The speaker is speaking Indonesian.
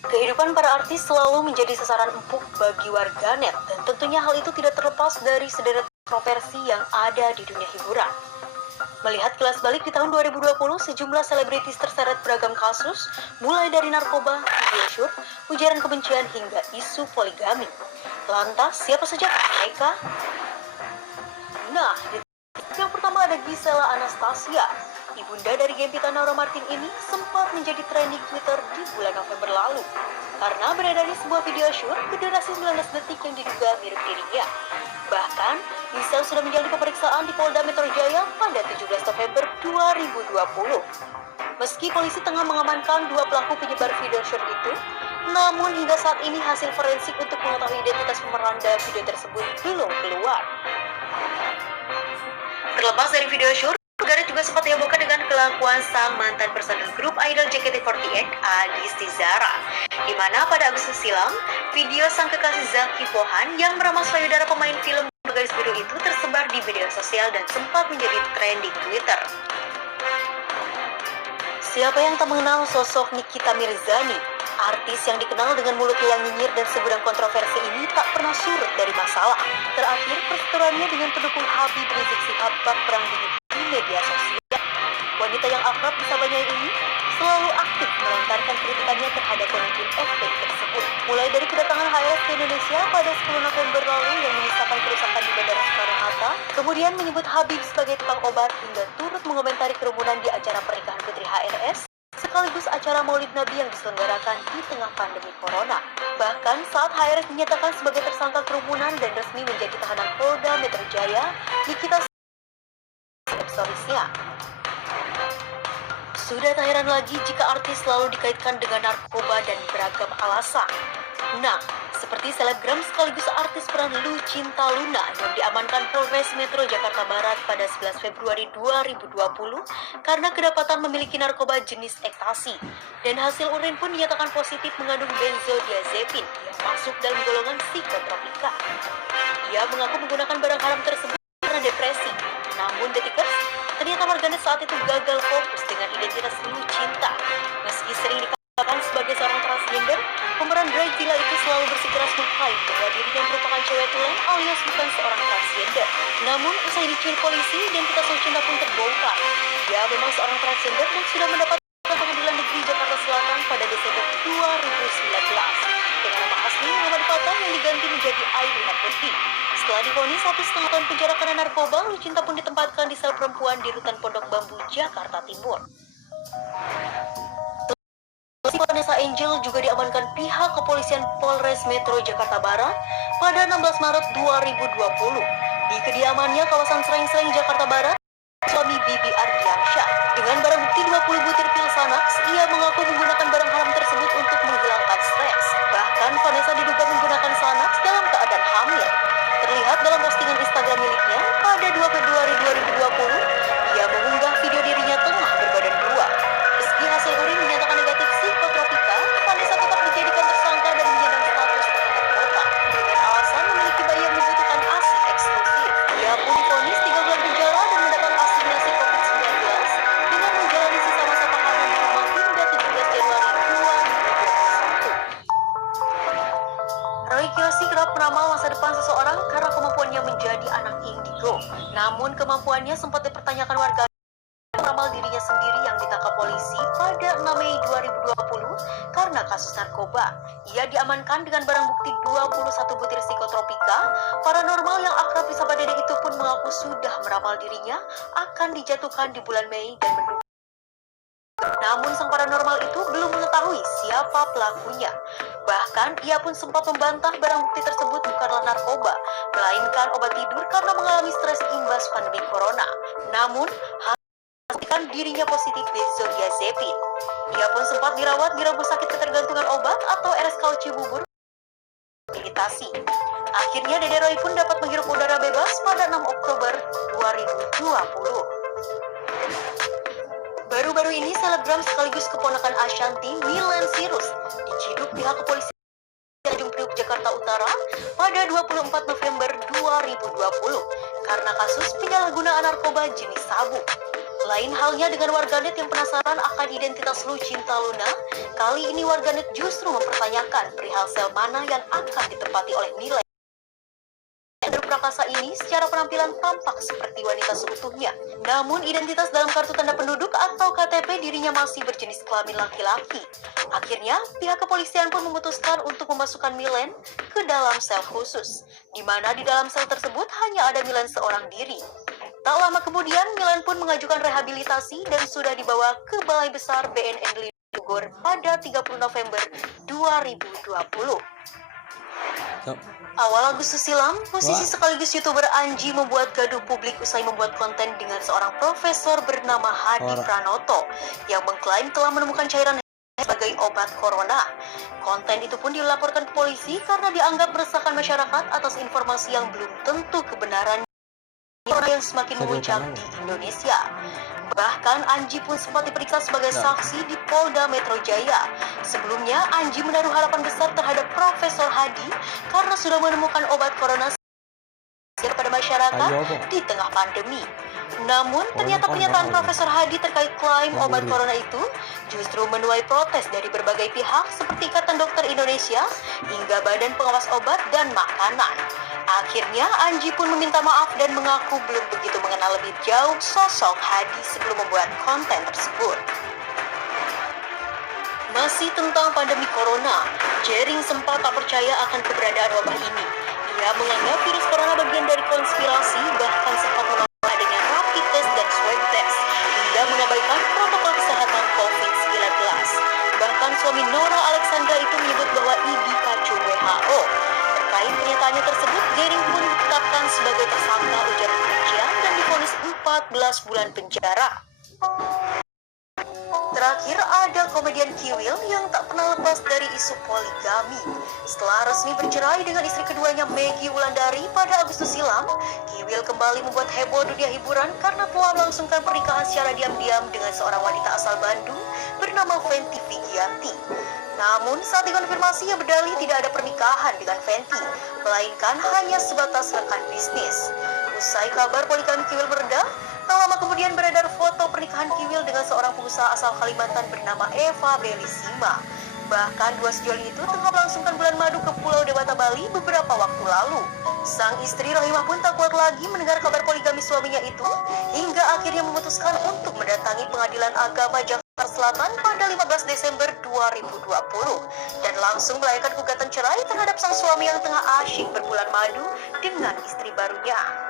Kehidupan para artis selalu menjadi sasaran empuk bagi warganet dan tentunya hal itu tidak terlepas dari sederet kontroversi yang ada di dunia hiburan. Melihat kilas balik di tahun 2020, sejumlah selebritis terseret beragam kasus, mulai dari narkoba, video shoot, ujaran kebencian hingga isu poligami. Lantas, siapa saja mereka? Nah, yang pertama ada Gisela Anastasia. Ibunda dari Gempita Naura Martin ini sempat menjadi trending Twitter di bulan November lalu karena berada di sebuah video shoot berdurasi 19 detik yang diduga mirip dirinya. Bahkan, Gisela sudah menjalani pemeriksaan di Polda Metro Jaya pada 17 November 2020. Meski polisi tengah mengamankan dua pelaku penyebar video shoot itu, namun hingga saat ini hasil forensik untuk mengetahui identitas pemeran video tersebut belum keluar. Terlepas dari video shoot, negara juga sempat dihebohkan dengan kelakuan sang mantan personel grup idol JKT48, Adisti Zara. Di mana pada Agustus silam, video sang kekasih Zaki Pohan yang meramas payudara pemain film Garis Biru itu tersebar di media sosial dan sempat menjadi trending Twitter. Siapa yang tak mengenal sosok Nikita Mirzani? Artis yang dikenal dengan mulutnya yang nyinyir dan segudang kontroversi ini tak pernah surut dari masalah. Terakhir, perseteruannya dengan pendukung Habib Rizik Syihab bak perang dingin di media sosial. Wanita yang akrab disabanya ini selalu aktif melontarkan kritikannya terhadap pemimpin FPI tersebut. Mulai dari kedatangan HRS ke Indonesia pada 10 November lalu yang menyisakan kerusakan di Bandara Soekarno-Hatta, kemudian menyebut Habib sebagai tukang obat hingga turut mengomentari kerumunan di acara pernikahan putri HRS, sekaligus acara Maulid Nabi yang diselenggarakan di tengah pandemi Corona. Bahkan saat HRS dinyatakan sebagai tersangka kerumunan dan resmi menjadi tahanan Polda Metro Jaya, Nikita stories-nya. Sudah tak heran lagi jika artis selalu dikaitkan dengan narkoba dan beragam alasan. Nah, seperti selebgram sekaligus artis peran Lucinta Luna yang diamankan Polres Metro Jakarta Barat pada 11 Februari 2020 karena kedapatan memiliki narkoba jenis ekstasi. Dan hasil urin pun dinyatakan positif mengandung benzodiazepin yang masuk dalam golongan psikotropika. Ia mengaku menggunakan barang haram tersebut karena depresi. Namun detikers, ternyata warganet saat itu gagal fokus dengan identitas Lucinta. Meski sering dikatakan sebagai seorang transgender, pemeran drag gila itu selalu bersikeras mengklaim bahwa dirinya merupakan cewek tulen alias bukan seorang transgender. Namun, usai dicuri polisi, identitas Lucinta pun terbongkar. Dia memang seorang transgender dan sudah mendapat Pengadilan Negeri Jakarta Selatan pada Desember 2019 dengan nama asli Muhammad Fatah yang diganti menjadi Aidina Putri. Setelah divonis 1,5 tahun penjara karena narkoba, Lucinta pun ditempatkan di sel perempuan di Rutan Pondok Bambu, Jakarta Timur. Vanessa Angel juga diamankan pihak kepolisian Polres Metro Jakarta Barat pada 16 Maret 2020. Di kediamannya kawasan Sreng-Sreng, Jakarta Barat, suami Bibi Ardiansyah. Dengan barang bukti 20 butir pil Xanax, ia mengaku menggunakan barang haram tersebut untuk menghilangkan stres. Bahkan Vanessa diduga menggunakan Xanax dalam keadaan hamil. Terlihat dalam postingan Instagram miliknya pada 2 Februari 2020, ia mengunggah video dirinya tengah berbadan dua. Meski hasil urin dinyatakan negatif psikotropika, Vanessa tetap dijadikan tersangka dan menyandang status tahanan kota dengan alasan memiliki bayi yang membutuhkan ASI eksklusif. Ia pun divonis 3 bulan penjara dan mendapat asignasi COVID-19 dengan menjalani sisa masa tahanan di rumah hingga 17 Januari 2021. Roy Kiyoshi kerap meramal masa depan seseorang karena kemampuannya menjadi anak indigo. Namun kemampuannya sempat dipertanyakan warga meramal dirinya sendiri yang ditangkap polisi pada 6 Mei 2020 karena kasus narkoba. Ia diamankan dengan barang bukti 21 butir psikotropika. Paranormal yang akrab disapa Dede itu pun mengaku sudah meramal dirinya akan dijatuhkan di bulan Mei dan menduga. Namun sang paranormal itu belum mengetahui siapa pelakunya. Bahkan ia pun sempat membantah barang bukti tersebut bukanlah narkoba, melainkan obat tidur karena mengalami stres imbas pandemi corona. Namun pastikan dirinya positif benzodiazepin. Ia pun sempat dirawat di rumah sakit ketergantungan obat atau RSKU Cibubur. Akhirnya Dede Roy pun dapat menghirup udara bebas pada 6 Oktober 2020. Baru-baru ini selebgram sekaligus keponakan Ashanti, Milan Cyrus, diciduk pihak kepolisian Tanjung Priok, Jakarta Utara pada 24 November 2020 karena kasus penyalahgunaan narkoba jenis sabu. Lain halnya dengan warganet yang penasaran akan identitas Lucinta Luna, kali ini warganet justru mempertanyakan perihal sel mana yang akan ditempati oleh Millen. Prakasa ini secara penampilan tampak seperti wanita seutuhnya. Namun identitas dalam kartu tanda penduduk atau KTP dirinya masih berjenis kelamin laki-laki. Akhirnya, pihak kepolisian pun memutuskan untuk memasukkan Millen ke dalam sel khusus, di mana di dalam sel tersebut hanya ada Millen seorang diri. Tak lama kemudian, Millen pun mengajukan rehabilitasi dan sudah dibawa ke Balai Besar BNN di Bogor pada 30 November 2020. Awal Agustus silam, musisi sekaligus YouTuber Anji membuat gaduh publik usai membuat konten dengan seorang profesor bernama Hadi Pranoto yang mengklaim telah menemukan cairan sebagai obat corona. Konten itu pun dilaporkan ke polisi karena dianggap meresahkan masyarakat atas informasi yang belum tentu kebenaran yang semakin memuncak di Indonesia. Bahkan Anji pun sempat diperiksa sebagai saksi di Polda Metro Jaya. Sebelumnya, Anji menaruh harapan besar terhadap Profesor Hadi karena sudah menemukan obat corona kepada masyarakat di tengah pandemi. Namun, ternyata pernyataan Profesor Hadi terkait klaim obat corona itu justru menuai protes dari berbagai pihak seperti Ikatan Dokter Indonesia hingga Badan Pengawas Obat dan Makanan. Akhirnya, Anji pun meminta maaf dan mengaku belum begitu mengenal lebih jauh sosok Hadi sebelum membuat konten tersebut. Masih tentang pandemi corona, Jering sempat tak percaya akan keberadaan wabah ini. Ia menganggap virus corona bagian dari konspirasi, bahkan sempat menolak adanya rapid test dan swab test, hingga mengabaikan protokol kesehatan COVID-19. Bahkan suami Nora Alexandra itu menyebut bahwa idi kacau WHO. Terkait pernyataannya tersebut, Jering pun ditetapkan sebagai tersangka ujaran kebencian dan divonis 14 bulan penjara. Terakhir, ada komedian Kiwil yang tak pernah lepas dari isu poligami. Setelah resmi bercerai dengan istri keduanya Maggie Wulandari pada Agustus silam, Kiwil kembali membuat heboh dunia hiburan karena telah melangsungkan pernikahan secara diam-diam dengan seorang wanita asal Bandung bernama Fenty Vigianti. Namun, saat dikonfirmasi ia berdalih tidak ada pernikahan dengan Fenty, melainkan hanya sebatas rekan bisnis. Usai kabar poligami Kiwil mereda, tak lama kemudian beredar foto pernikahan Kiwil dengan seorang pengusaha asal Kalimantan bernama Eva Belisima. Bahkan dua sejoli itu tengah melangsungkan bulan madu ke Pulau Dewata Bali beberapa waktu lalu. Sang istri Rohimah pun tak kuat lagi mendengar kabar poligami suaminya itu, hingga akhirnya memutuskan untuk mendatangi Pengadilan Agama Jakarta Selatan pada 15 Desember 2020 dan langsung melayangkan gugatan cerai terhadap sang suami yang tengah asyik berbulan madu dengan istri barunya.